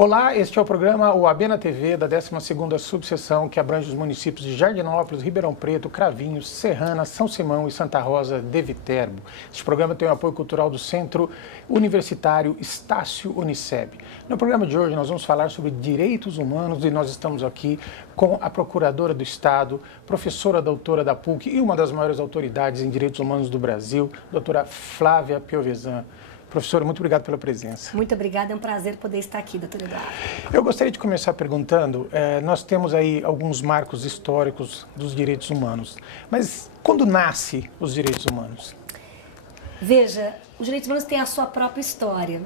Olá, este é o programa OAB na TV da 12ª subseção que abrange os municípios de Jardinópolis, Ribeirão Preto, Cravinhos, Serrana, São Simão e Santa Rosa de Viterbo. Este programa tem o apoio cultural do Centro Universitário Estácio Uniceb. No programa de hoje nós vamos falar sobre direitos humanos e nós estamos aqui com a Procuradora do Estado, professora doutora da PUC e uma das maiores autoridades em direitos humanos do Brasil, doutora Flávia Piovesan. Professora, muito obrigado pela presença. Muito obrigada, é um prazer poder estar aqui, doutor Eduardo. Eu gostaria de começar perguntando, nós temos aí alguns marcos históricos dos direitos humanos, mas quando nascem os direitos humanos? Veja, os direitos humanos têm a sua própria história.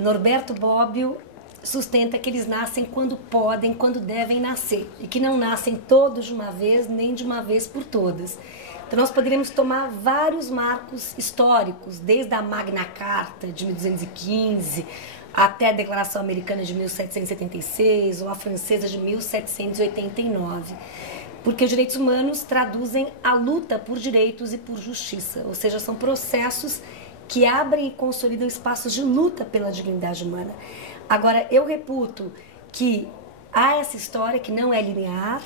Norberto Bobbio sustenta que eles nascem quando podem, quando devem nascer, e que não nascem todos de uma vez, nem de uma vez por todas. Então, nós poderíamos tomar vários marcos históricos, desde a Magna Carta de 1215 até a Declaração Americana de 1776 ou a Francesa de 1789. Porque os direitos humanos traduzem a luta por direitos e por justiça, ou seja, são processos que abrem e consolidam espaços de luta pela dignidade humana. Agora, eu reputo que há essa história que não é linear,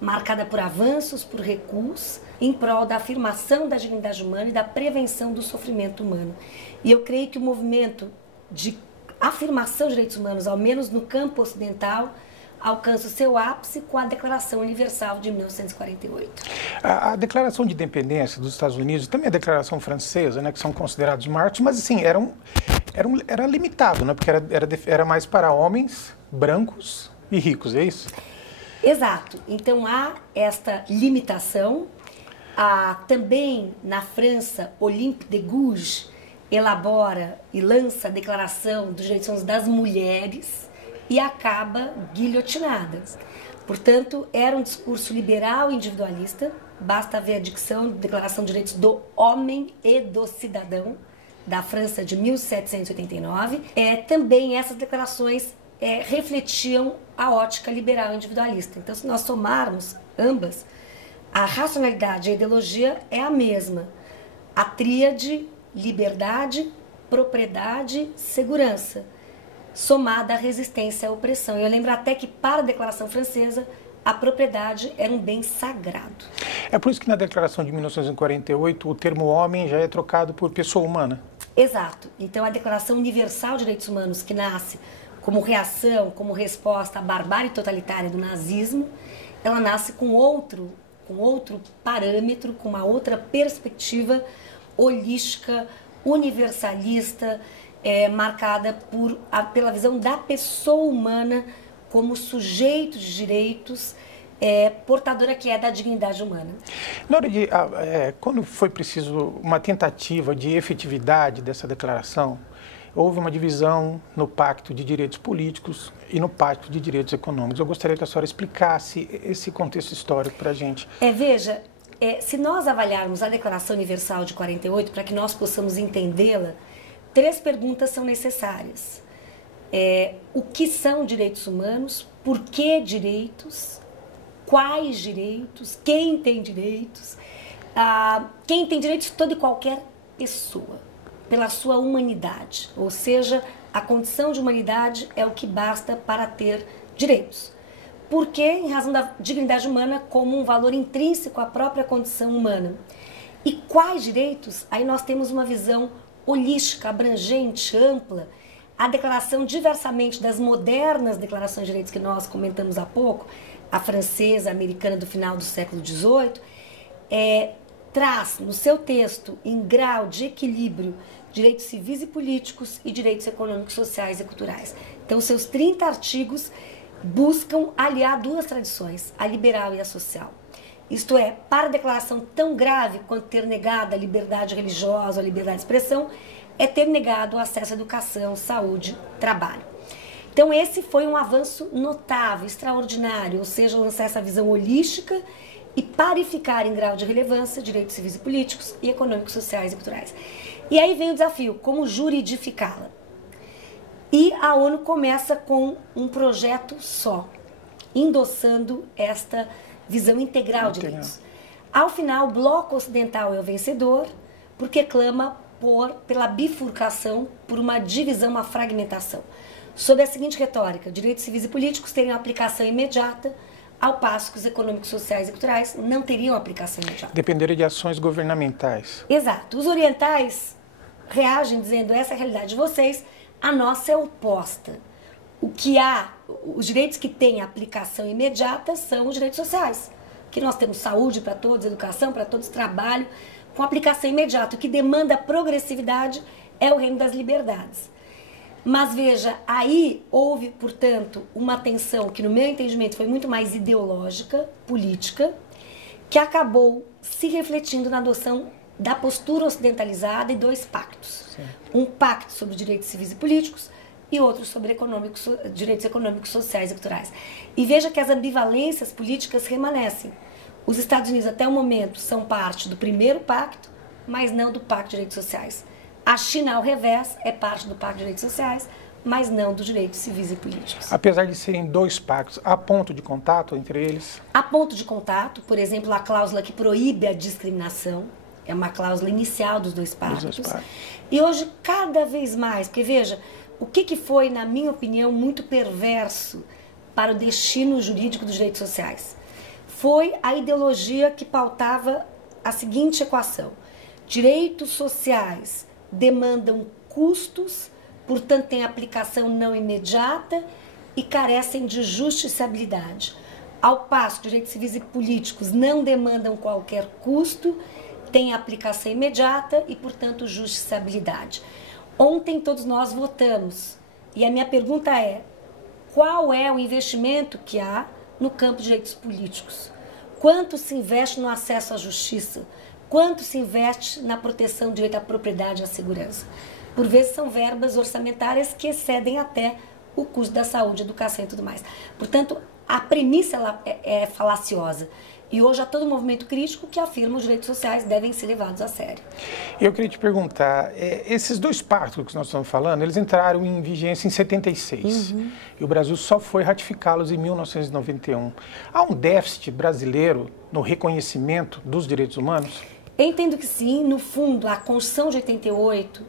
marcada por avanços, por recuos, em prol da afirmação da dignidade humana e da prevenção do sofrimento humano. E eu creio que o movimento de afirmação de direitos humanos, ao menos no campo ocidental, alcança o seu ápice com a Declaração Universal de 1948. A Declaração de Independência dos Estados Unidos, também a Declaração Francesa, né, que são considerados marcos, mas assim, era limitado, né, porque era mais para homens brancos e ricos, é isso? Exato. Então há esta limitação. Também na França, Olympe de Gouges elabora e lança a Declaração dos Direitos Humanos das Mulheres e acaba guilhotinada. Portanto, era um discurso liberal e individualista, basta ver a dicção da Declaração dos Direitos do Homem e do Cidadão, da França de 1789. Também essas declarações refletiam a ótica liberal e individualista. Então, se nós somarmos ambas, a racionalidade e a ideologia é a mesma. A tríade liberdade, propriedade, segurança, somada à resistência à opressão. Eu lembro até que para a Declaração Francesa, a propriedade era um bem sagrado. É por isso que na Declaração de 1948 o termo homem já é trocado por pessoa humana. Exato. Então a Declaração Universal de Direitos Humanos, que nasce como reação, como resposta à barbárie totalitária do nazismo, ela nasce com outro parâmetro, com uma outra perspectiva holística, universalista, marcada pela visão da pessoa humana como sujeito de direitos, portadora que é da dignidade humana. Na hora quando foi preciso uma tentativa de efetividade dessa declaração, houve uma divisão no Pacto de Direitos Políticos e no Pacto de Direitos Econômicos. Eu gostaria que a senhora explicasse esse contexto histórico para a gente. Veja, se nós avaliarmos a Declaração Universal de 48, para que nós possamos entendê-la, 3 perguntas são necessárias. O que são direitos humanos? Por que direitos? Quais direitos? Quem tem direitos? Quem tem direitos? Toda e qualquer pessoa, pela sua humanidade, ou seja, a condição de humanidade é o que basta para ter direitos. Porque, em razão da dignidade humana como um valor intrínseco à própria condição humana. E quais direitos? Aí nós temos uma visão holística, abrangente, ampla. A declaração, diversamente das modernas declarações de direitos que nós comentamos há pouco, a francesa, a americana do final do século XVIII, traz no seu texto, em grau de equilíbrio, direitos civis e políticos e direitos econômicos, sociais e culturais. Então, seus 30 artigos buscam aliar 2 tradições, a liberal e a social. Isto é, para a declaração tão grave quanto ter negado a liberdade religiosa ou a liberdade de expressão, é ter negado o acesso à educação, saúde, trabalho. Então, esse foi um avanço notável, extraordinário, ou seja, lançar essa visão holística e parificar em grau de relevância direitos civis e políticos e econômicos, sociais e culturais. E aí vem o desafio, como juridificá-la? E a ONU começa com um projeto só, endossando esta visão integral de direitos. Ao final, o bloco ocidental é o vencedor, porque clama pela bifurcação, por uma divisão, uma fragmentação. Sob a seguinte retórica: direitos civis e políticos teriam aplicação imediata, ao passo que os econômicos, sociais e culturais não teriam aplicação imediata. Dependeria de ações governamentais. Exato. Os orientais reagem dizendo: essa é a realidade de vocês, a nossa é oposta. Os direitos que têm aplicação imediata são os direitos sociais. Que nós temos saúde para todos, educação para todos, trabalho, com aplicação imediata. O que demanda progressividade é o reino das liberdades. Mas veja, aí houve, portanto, uma tensão que no meu entendimento foi muito mais ideológica, política, que acabou se refletindo na adoção da postura ocidentalizada e dois pactos. Sim. Um pacto sobre direitos civis e políticos e outro sobre direitos econômicos, sociais e culturais. E veja que as ambivalências políticas permanecem. Os Estados Unidos, até o momento, são parte do primeiro pacto, mas não do Pacto de Direitos Sociais. A China, ao revés, é parte do Pacto de Direitos Sociais, mas não dos direitos civis e políticos. Apesar de serem dois pactos, há ponto de contato entre eles? Há ponto de contato, por exemplo, a cláusula que proíbe a discriminação, é uma cláusula inicial dos dois pactos. E hoje, cada vez mais, porque veja, o que foi, na minha opinião, muito perverso para o destino jurídico dos direitos sociais? Foi a ideologia que pautava a seguinte equação: direitos sociais demandam custos, portanto têm aplicação não imediata e carecem de justiciabilidade. Ao passo que direitos civis e políticos não demandam qualquer custo, têm aplicação imediata e, portanto, justiciabilidade. Ontem todos nós votamos e a minha pergunta é: qual é o investimento que há no campo de direitos políticos? Quanto se investe no acesso à justiça? Quanto se investe na proteção do direito à propriedade e à segurança? Por vezes são verbas orçamentárias que excedem até o custo da saúde, educação e tudo mais. Portanto, a premissa ela é falaciosa. E hoje há todo um movimento crítico que afirma que os direitos sociais devem ser levados a sério. Eu queria te perguntar, esses dois pactos que nós estamos falando, eles entraram em vigência em 76. E o Brasil só foi ratificá-los em 1991. Há um déficit brasileiro no reconhecimento dos direitos humanos? Eu entendo que sim. No fundo, a Constituição de 88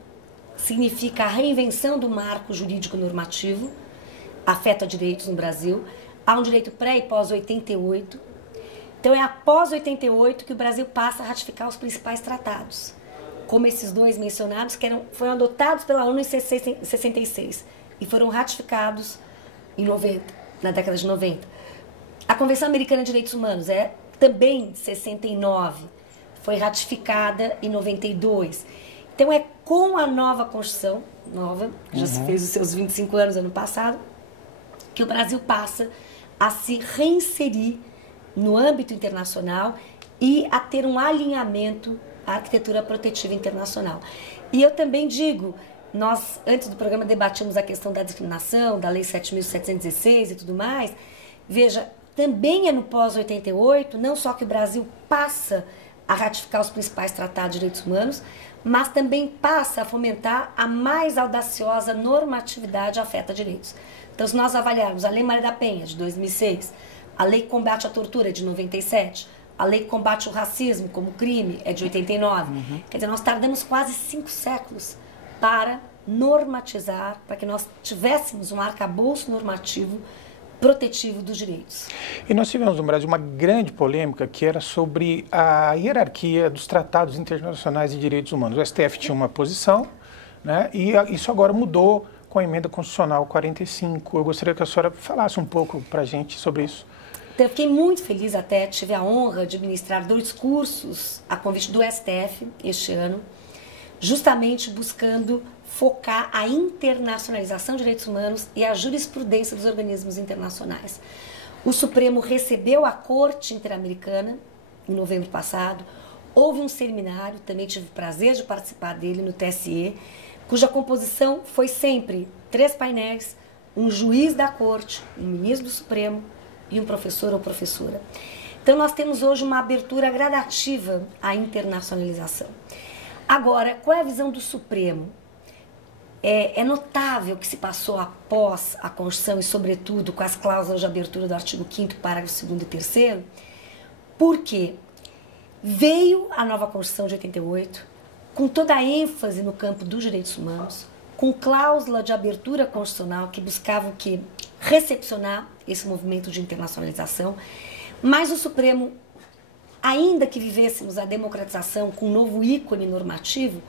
significa a reinvenção do marco jurídico normativo, afeta direitos no Brasil. Há um direito pré e pós-88. Então é após 88 que o Brasil passa a ratificar os principais tratados, como esses dois mencionados, que foram adotados pela ONU em 66 e foram ratificados em 90, na década de 90. A Convenção Americana de Direitos Humanos é também de 69, foi ratificada em 92. Então é com a nova Constituição, já se fez os seus 25 anos ano passado, que o Brasil passa a se reinserir no âmbito internacional e a ter um alinhamento à arquitetura protetiva internacional. E eu também digo, nós antes do programa debatimos a questão da discriminação, da Lei 7.716 e tudo mais. Veja, também é no pós-88, não só que o Brasil passa a ratificar os principais tratados de direitos humanos, mas também passa a fomentar a mais audaciosa normatividade afeta direitos. Então, se nós avaliarmos a Lei Maria da Penha, de 2006, a Lei que combate a tortura é de 97, a Lei que combate o racismo como crime é de 89. Quer dizer, nós tardamos quase 5 séculos para normatizar, para que nós tivéssemos um arcabouço normativo protetivo dos direitos. E nós tivemos no Brasil uma grande polêmica que era sobre a hierarquia dos tratados internacionais de direitos humanos. O STF tinha uma posição, né, e isso agora mudou com a emenda constitucional 45. Eu gostaria que a senhora falasse um pouco para a gente sobre isso. Então, eu fiquei muito feliz até, tive a honra de ministrar 2 cursos a convite do STF este ano, justamente buscando focar a internacionalização de direitos humanos e a jurisprudência dos organismos internacionais. O Supremo recebeu a Corte Interamericana em novembro passado, houve um seminário, também tive o prazer de participar dele no TSE, cuja composição foi sempre 3 painéis, um juiz da Corte, um ministro do Supremo e um professor ou professora. Então nós temos hoje uma abertura gradativa à internacionalização. Agora, qual é a visão do Supremo? É notável que se passou após a Constituição e, sobretudo, com as cláusulas de abertura do artigo 5º, parágrafo 2º e 3º, porque veio a nova Constituição de 88 com toda a ênfase no campo dos direitos humanos, com cláusula de abertura constitucional que buscava o quê? Recepcionar esse movimento de internacionalização, mas o Supremo, ainda que vivêssemos a democratização com um novo ícone normativo,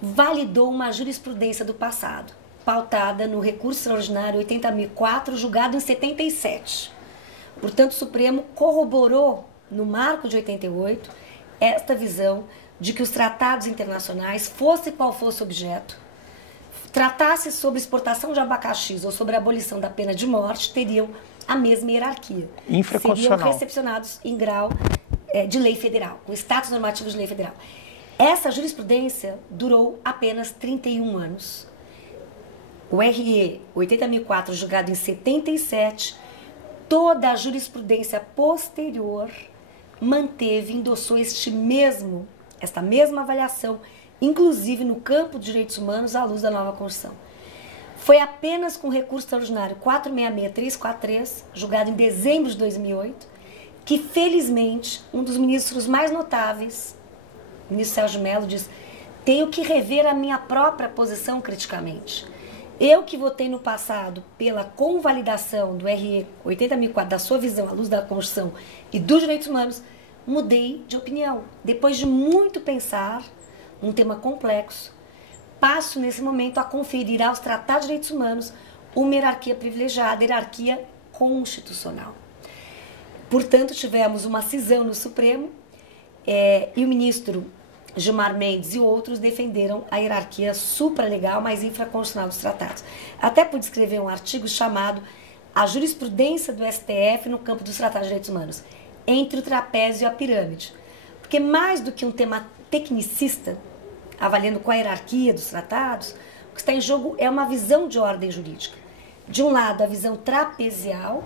validou uma jurisprudência do passado, pautada no recurso extraordinário 80.004, julgado em 77. Portanto, o Supremo corroborou, no marco de 88, esta visão de que os tratados internacionais, fosse qual fosse o objeto, tratasse sobre exportação de abacaxis ou sobre a abolição da pena de morte, teriam a mesma hierarquia. Seriam recepcionados em grau de lei federal, com status normativo de lei federal. Essa jurisprudência durou apenas 31 anos. O RE 80.004, julgado em 77, toda a jurisprudência posterior manteve, endossou esta mesma avaliação, inclusive no campo de direitos humanos, à luz da nova Constituição. Foi apenas com o recurso extraordinário 466343, julgado em dezembro de 2008, que felizmente um dos ministros mais notáveis, o ministro Sérgio Mello, diz: tenho que rever a minha própria posição criticamente. Eu que votei no passado pela convalidação do RE 80.004, da sua visão à luz da Constituição e dos direitos humanos, mudei de opinião. Depois de muito pensar, um tema complexo, passo nesse momento a conferir aos tratados de direitos humanos uma hierarquia privilegiada, hierarquia constitucional. Portanto, tivemos uma cisão no Supremo e o ministro Gilmar Mendes e outros defenderam a hierarquia supralegal, mas infraconstitucional dos tratados. Até pude escrever um artigo chamado A Jurisprudência do STF no Campo dos Tratados de Direitos Humanos, entre o trapézio e a pirâmide. Porque mais do que um tema tecnicista, avaliando qual a hierarquia dos tratados, o que está em jogo é uma visão de ordem jurídica. De um lado, a visão trapezial,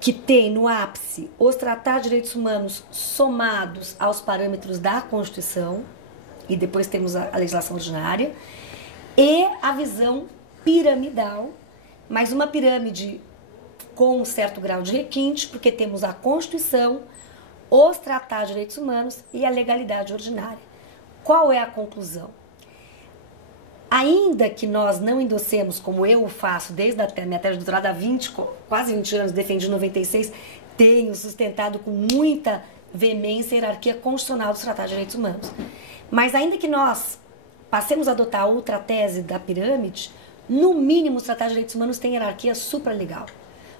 que tem no ápice os tratados de direitos humanos somados aos parâmetros da Constituição, e depois temos a legislação ordinária, e a visão piramidal, mas uma pirâmide com um certo grau de requinte, porque temos a Constituição, os tratados de direitos humanos e a legalidade ordinária. Qual é a conclusão? Ainda que nós não endossemos, como eu faço desde a minha tese de doutorado há quase 20 anos, defendi em 96, tenho sustentado com muita veemência a hierarquia constitucional dos tratados de direitos humanos. Mas ainda que nós passemos a adotar outra tese da pirâmide, no mínimo os tratados de direitos humanos têm hierarquia supralegal.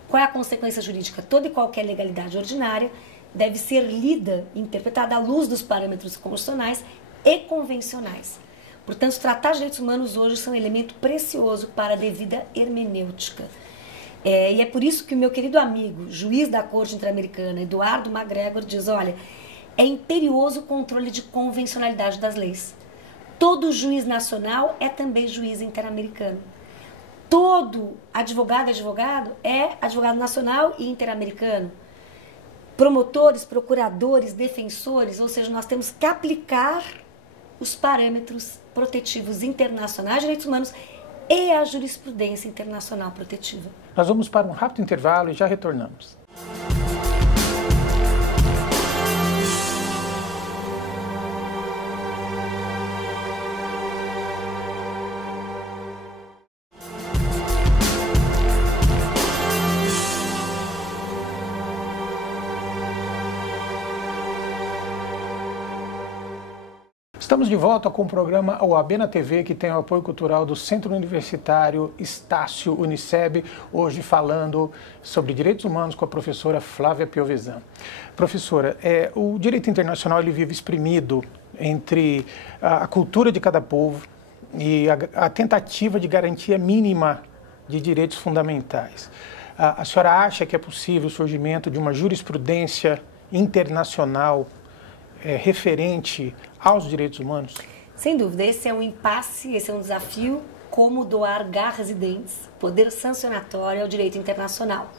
Qual é a consequência jurídica? Toda e qualquer legalidade ordinária deve ser lida e interpretada à luz dos parâmetros constitucionais e convencionais. Portanto, os tratados de direitos humanos hoje são um elemento precioso para a devida hermenêutica. E é por isso que o meu querido amigo, juiz da Corte Interamericana, Eduardo McGregor, diz: olha, é imperioso o controle de convencionalidade das leis. Todo juiz nacional é também juiz interamericano. Todo advogado é advogado nacional e interamericano. Promotores, procuradores, defensores, ou seja, nós temos que aplicar os parâmetros protetivos internacionais de direitos humanos e a jurisprudência internacional protetiva. Nós vamos para um rápido intervalo e já retornamos. Estamos de volta com o programa OAB na TV, que tem o apoio cultural do Centro Universitário Estácio Uniceb, hoje falando sobre direitos humanos com a professora Flávia Piovesan. Professora, o direito internacional ele vive exprimido entre a cultura de cada povo e a tentativa de garantia mínima de direitos fundamentais. A senhora acha que é possível o surgimento de uma jurisprudência internacional referente aos direitos humanos? Sem dúvida, esse é um impasse, esse é um desafio, como doar garras e dentes, poder sancionatório ao direito internacional.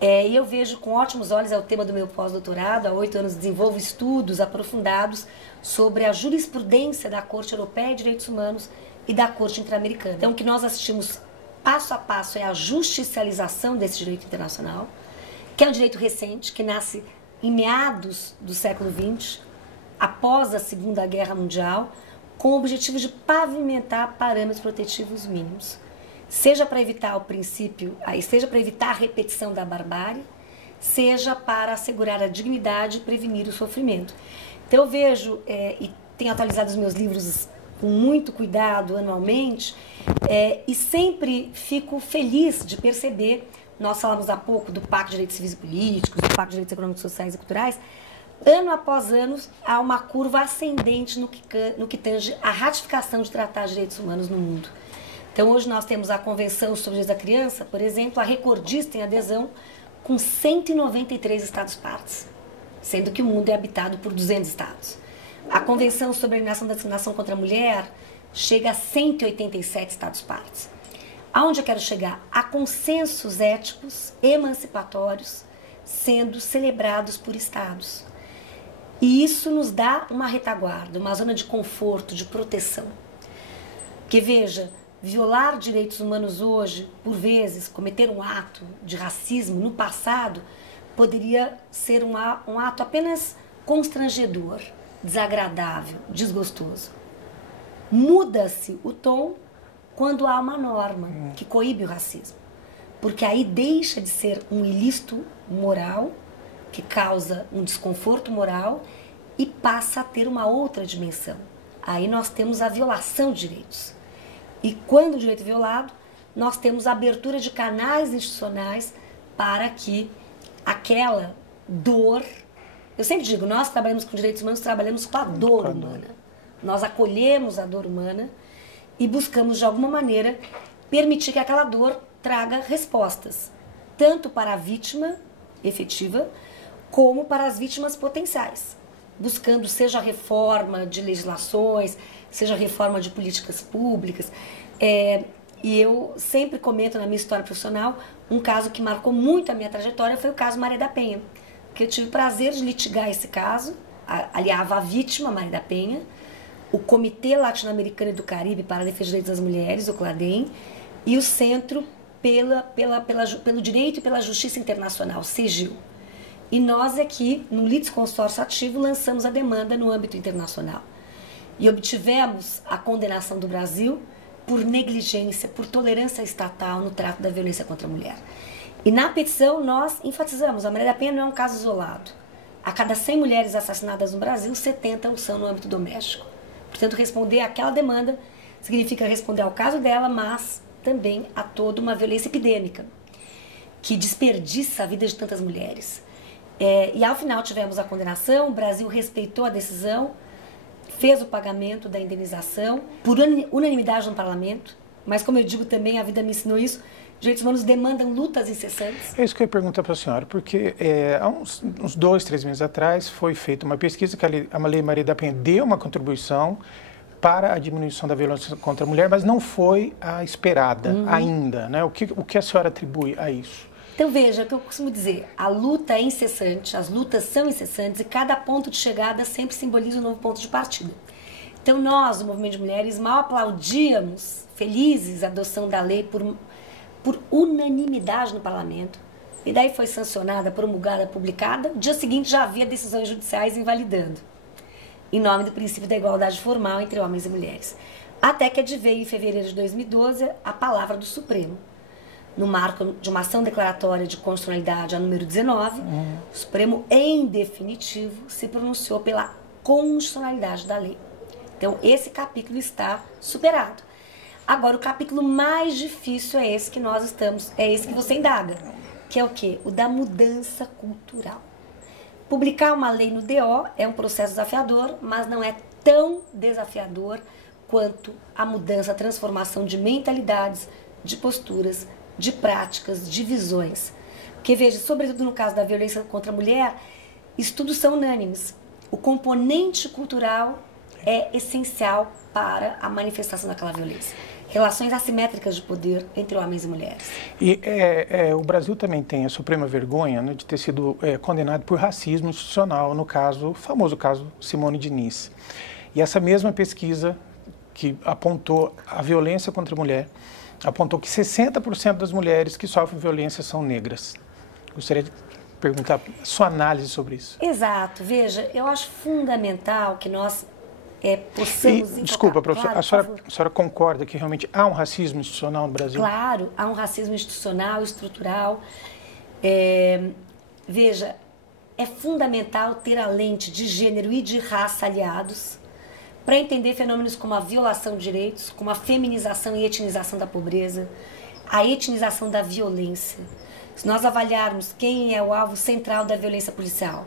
E eu vejo com ótimos olhos, é o tema do meu pós-doutorado, há 8 anos desenvolvo estudos aprofundados sobre a jurisprudência da Corte Europeia de Direitos Humanos e da Corte Interamericana. Então, o que nós assistimos passo a passo é a justicialização desse direito internacional, que é um direito recente, que nasce em meados do século XX, após a Segunda Guerra Mundial, com o objetivo de pavimentar parâmetros protetivos mínimos. Seja para evitar o princípio, seja para evitar a repetição da barbárie, seja para assegurar a dignidade e prevenir o sofrimento. Então eu vejo, e tenho atualizado os meus livros com muito cuidado anualmente, e sempre fico feliz de perceber, nós falamos há pouco do Pacto de Direitos Civis e Políticos, do Pacto de Direitos Econômicos, Sociais e Culturais, ano após ano há uma curva ascendente no que tange a ratificação de tratados de direitos humanos no mundo. Então hoje nós temos a Convenção sobre os Direitos da Criança, por exemplo, a recordista em adesão, com 193 Estados-partes, sendo que o mundo é habitado por 200 Estados. A Convenção sobre a Eliminação da Discriminação contra a Mulher chega a 187 Estados-partes. Aonde eu quero chegar? A consensos éticos emancipatórios sendo celebrados por Estados. E isso nos dá uma retaguarda, uma zona de conforto, de proteção. Porque, veja, violar direitos humanos hoje, por vezes, cometer um ato de racismo no passado, poderia ser um ato apenas constrangedor, desagradável, desgostoso. Muda-se o tom quando há uma norma que coíbe o racismo. Porque aí deixa de ser um ilícito moral, que causa um desconforto moral, e passa a ter uma outra dimensão. Aí nós temos a violação de direitos. E quando o direito é violado, nós temos a abertura de canais institucionais para que aquela dor... Eu sempre digo, nós que trabalhamos com direitos humanos, trabalhamos com a dor humana. Nós acolhemos a dor humana e buscamos, de alguma maneira, permitir que aquela dor traga respostas, tanto para a vítima efetiva, como para as vítimas potenciais, buscando seja a reforma de legislações, seja a reforma de políticas públicas. E eu sempre comento na minha história profissional, um caso que marcou muito a minha trajetória foi o caso Maria da Penha, porque eu tive o prazer de litigar esse caso, aliava a vítima, Maria da Penha, o Comitê Latino-Americano e do Caribe para a Defesa dos Direitos das Mulheres, o CLADEM, e o Centro pelo Direito e pela Justiça Internacional, CEGIL. E nós aqui, no litisconsórcio ativo, lançamos a demanda no âmbito internacional. E obtivemos a condenação do Brasil por negligência, por tolerância estatal no trato da violência contra a mulher. E na petição nós enfatizamos, a Maria da Penha não é um caso isolado. A cada 100 mulheres assassinadas no Brasil, 70 são no âmbito doméstico. Portanto, responder àquela demanda significa responder ao caso dela, mas também a toda uma violência epidêmica, que desperdiça a vida de tantas mulheres. E ao final tivemos a condenação, o Brasil respeitou a decisão, fez o pagamento da indenização, por unanimidade no parlamento, mas como eu digo também, a vida me ensinou isso, direitos humanos demandam lutas incessantes. É isso que eu ia perguntar para a senhora, porque há uns 2, 3 meses atrás foi feita uma pesquisa que a Lei Maria da Penha deu uma contribuição para a diminuição da violência contra a mulher, mas não foi a esperada ainda, né? O que a senhora atribui a isso? Então veja, o que eu costumo dizer, a luta é incessante, as lutas são incessantes e cada ponto de chegada sempre simboliza um novo ponto de partida. Então nós, o Movimento de Mulheres, mal aplaudíamos, felizes, a adoção da lei por unanimidade no parlamento, e daí foi sancionada, promulgada, publicada, no dia seguinte já havia decisões judiciais invalidando, em nome do princípio da igualdade formal entre homens e mulheres. Até que adveio em fevereiro de 2012 a palavra do Supremo. No marco de uma ação declaratória de constitucionalidade, a número 19, o Supremo, em definitivo, se pronunciou pela constitucionalidade da lei. Então, esse capítulo está superado. Agora, o capítulo mais difícil é esse que nós estamos, é esse que você indaga, que é o quê? O da mudança cultural. Publicar uma lei no DO é um processo desafiador, mas não é tão desafiador quanto a mudança, a transformação de mentalidades, de posturas, de práticas, de visões. Porque, veja, sobretudo no caso da violência contra a mulher, estudos são unânimes. O componente cultural é essencial para a manifestação daquela violência. Relações assimétricas de poder entre homens e mulheres. E o Brasil também tem a suprema vergonha, né, de ter sido condenado por racismo institucional, no caso, o famoso caso Simone Diniz. E essa mesma pesquisa que apontou a violência contra a mulher, apontou que 60% das mulheres que sofrem violência são negras. Gostaria de perguntar sua análise sobre isso. Exato. Veja, eu acho fundamental que nós possamos... Desculpa, professora, claro, a senhora concorda que realmente há um racismo institucional no Brasil? Claro, há um racismo institucional, estrutural. Veja, é fundamental ter a lente de gênero e de raça aliados para entender fenômenos como a violação de direitos, como a feminização e etnização da pobreza, a etnização da violência. Se nós avaliarmos quem é o alvo central da violência policial,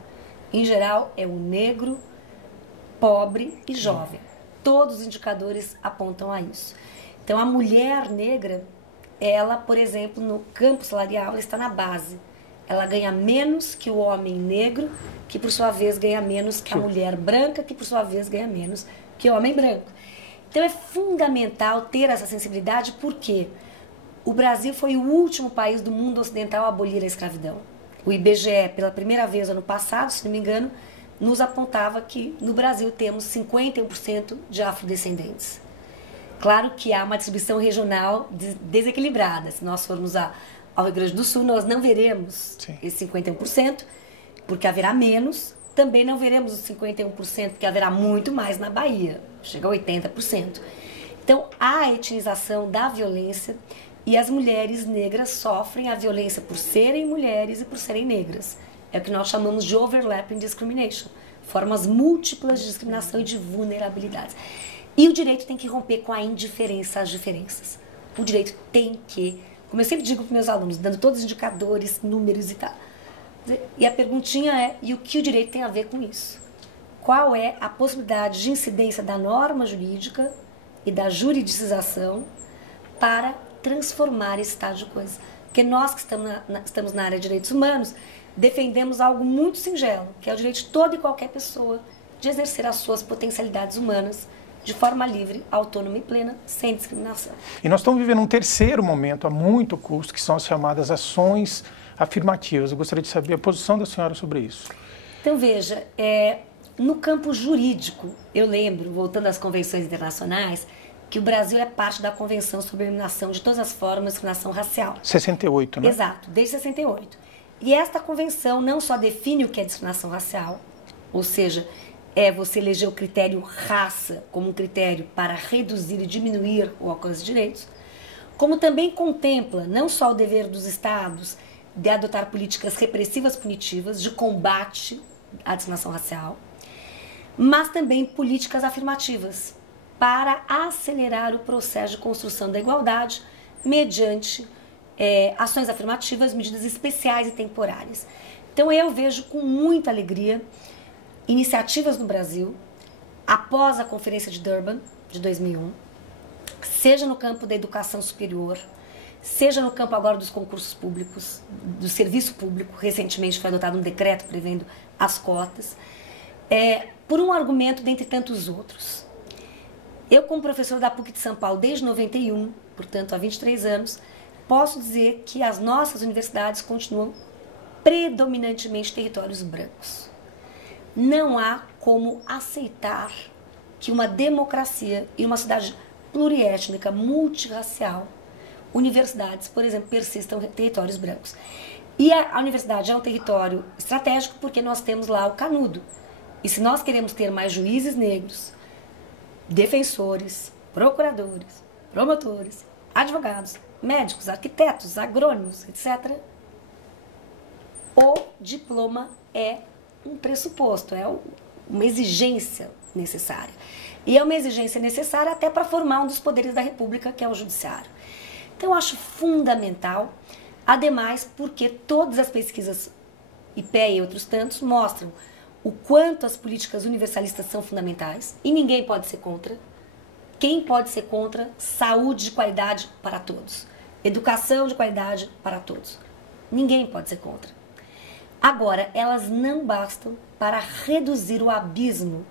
em geral é o negro, pobre e jovem. Todos os indicadores apontam a isso. Então, a mulher negra, ela, por exemplo, no campo salarial, ela está na base. Ela ganha menos que o homem negro, que por sua vez ganha menos que a mulher branca, que por sua vez ganha menos que o homem branco. Então, é fundamental ter essa sensibilidade, porque o Brasil foi o último país do mundo ocidental a abolir a escravidão. O IBGE, pela primeira vez ano passado, se não me engano, nos apontava que no Brasil temos 51% de afrodescendentes. Claro que há uma distribuição regional desequilibrada. Se nós formos ao Rio Grande do Sul, nós não veremos esse 51%, porque haverá menos. Também não veremos os 51%, porque haverá muito mais na Bahia. Chega a 80%. Então, há a etnização da violência e as mulheres negras sofrem a violência por serem mulheres e por serem negras. É o que nós chamamos de overlapping discrimination, formas múltiplas de discriminação e de vulnerabilidades. E o direito tem que romper com a indiferença às diferenças. O direito tem que, como eu sempre digo para meus alunos, dando todos os indicadores, números e tal. E a perguntinha é, e o que o direito tem a ver com isso? Qual é a possibilidade de incidência da norma jurídica e da juridicização para transformar esse estado de coisa? Porque nós que estamos na área de direitos humanos, defendemos algo muito singelo, que é o direito de toda e qualquer pessoa de exercer as suas potencialidades humanas de forma livre, autônoma e plena, sem discriminação. E nós estamos vivendo um terceiro momento a muito custo, que são as chamadas ações afirmativas. Eu gostaria de saber a posição da senhora sobre isso. Então, veja, no campo jurídico, eu lembro, voltando às convenções internacionais, que o Brasil é parte da Convenção sobre a Eliminação de Todas as Formas de Discriminação Racial. 68, né? Exato, desde 68. E esta convenção não só define o que é discriminação racial, ou seja, você eleger o critério raça como um critério para reduzir e diminuir o alcance de direitos, como também contempla não só o dever dos estados de adotar políticas repressivas punitivas de combate à discriminação racial, mas também políticas afirmativas para acelerar o processo de construção da igualdade mediante ações afirmativas, medidas especiais e temporárias. Então eu vejo com muita alegria iniciativas no Brasil, após a Conferência de Durban, de 2001, seja no campo da educação superior, seja no campo agora dos concursos públicos, do serviço público. Recentemente foi adotado um decreto prevendo as cotas, por um argumento dentre tantos outros. Eu, como professor da PUC de São Paulo desde 91, portanto há 23 anos, posso dizer que as nossas universidades continuam predominantemente territórios brancos. Não há como aceitar que uma democracia e uma sociedade pluriétnica, multirracial, universidades, por exemplo, persistam em territórios brancos. E a universidade é um território estratégico porque nós temos lá o Canudo. E se nós queremos ter mais juízes negros, defensores, procuradores, promotores, advogados, médicos, arquitetos, agrônomos, etc., o diploma é um pressuposto, é uma exigência necessária. E é uma exigência necessária até para formar um dos poderes da República, que é o Judiciário. Então, eu acho fundamental, ademais, porque todas as pesquisas, IPEA e outros tantos, mostram o quanto as políticas universalistas são fundamentais, e ninguém pode ser contra. Quem pode ser contra? Saúde de qualidade para todos. Educação de qualidade para todos. Ninguém pode ser contra. Agora, elas não bastam para reduzir o abismo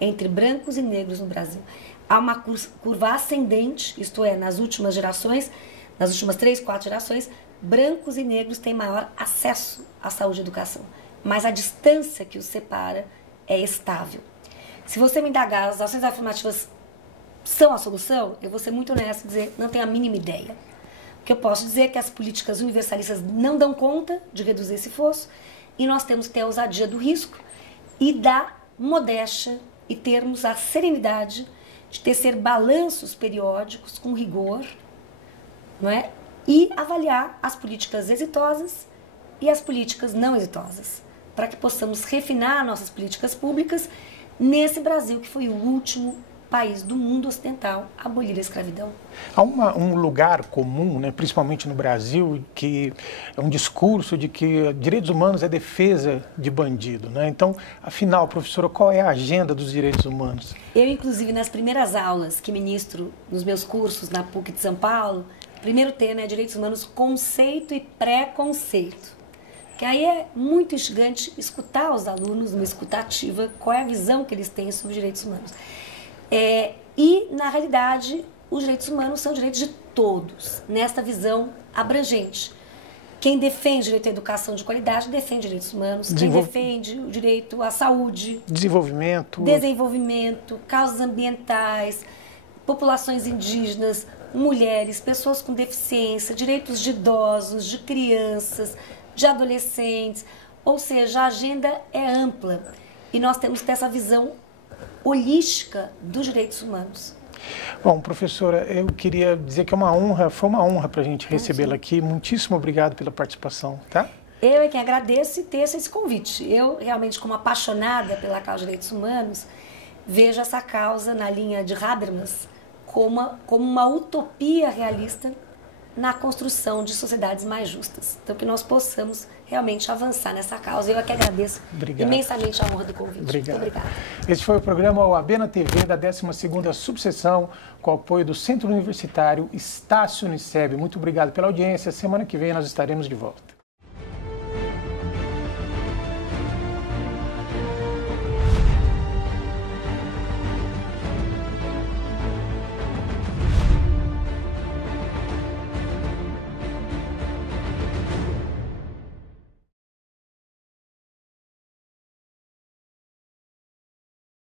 entre brancos e negros no Brasil. Há uma curva ascendente, isto é, nas últimas gerações, nas últimas 3, 4 gerações, brancos e negros têm maior acesso à saúde e educação. Mas a distância que os separa é estável. Se você me indagar, as ações afirmativas são a solução? Eu vou ser muito honesta e dizer, não tenho a mínima ideia. O que eu posso dizer é que as políticas universalistas não dão conta de reduzir esse fosso e nós temos que ter a ousadia do risco e da modéstia e termos a serenidade de tecer balanços periódicos com rigor, não é? E avaliar as políticas exitosas e as políticas não exitosas, para que possamos refinar nossas políticas públicas nesse Brasil que foi o último país do mundo ocidental a abolir a escravidão. Há um lugar comum, né, principalmente no Brasil, que é um discurso de que direitos humanos é defesa de bandido, né? Então, afinal, professora, qual é a agenda dos direitos humanos? Eu, inclusive, nas primeiras aulas que ministro nos meus cursos na PUC de São Paulo, primeiro tema é direitos humanos, conceito e preconceito. Que aí é muito instigante escutar os alunos, numa escuta ativa, qual é a visão que eles têm sobre os direitos humanos. E, na realidade, os direitos humanos são direitos de todos, nesta visão abrangente. Quem defende o direito à educação de qualidade defende direitos humanos, quem defende o direito à saúde, desenvolvimento, causas ambientais, populações indígenas, mulheres, pessoas com deficiência, direitos de idosos, de crianças, de adolescentes, ou seja, a agenda é ampla e nós temos que ter essa visão holística dos direitos humanos. Bom, professora, eu queria dizer que foi uma honra para a gente recebê-la aqui. Muitíssimo obrigado pela participação, tá? Eu é quem agradeço e ter esse convite. Eu, realmente, como apaixonada pela causa de direitos humanos, vejo essa causa na linha de Habermas como uma utopia realista na construção de sociedades mais justas. Então, que nós possamos realmente avançar nessa causa. Eu aqui agradeço imensamente a honra do convite. Obrigado. Muito obrigada. Esse foi o programa OAB na TV da 12ª subseção, com o apoio do Centro Universitário Estácio Uniceb. Muito obrigado pela audiência. Semana que vem nós estaremos de volta.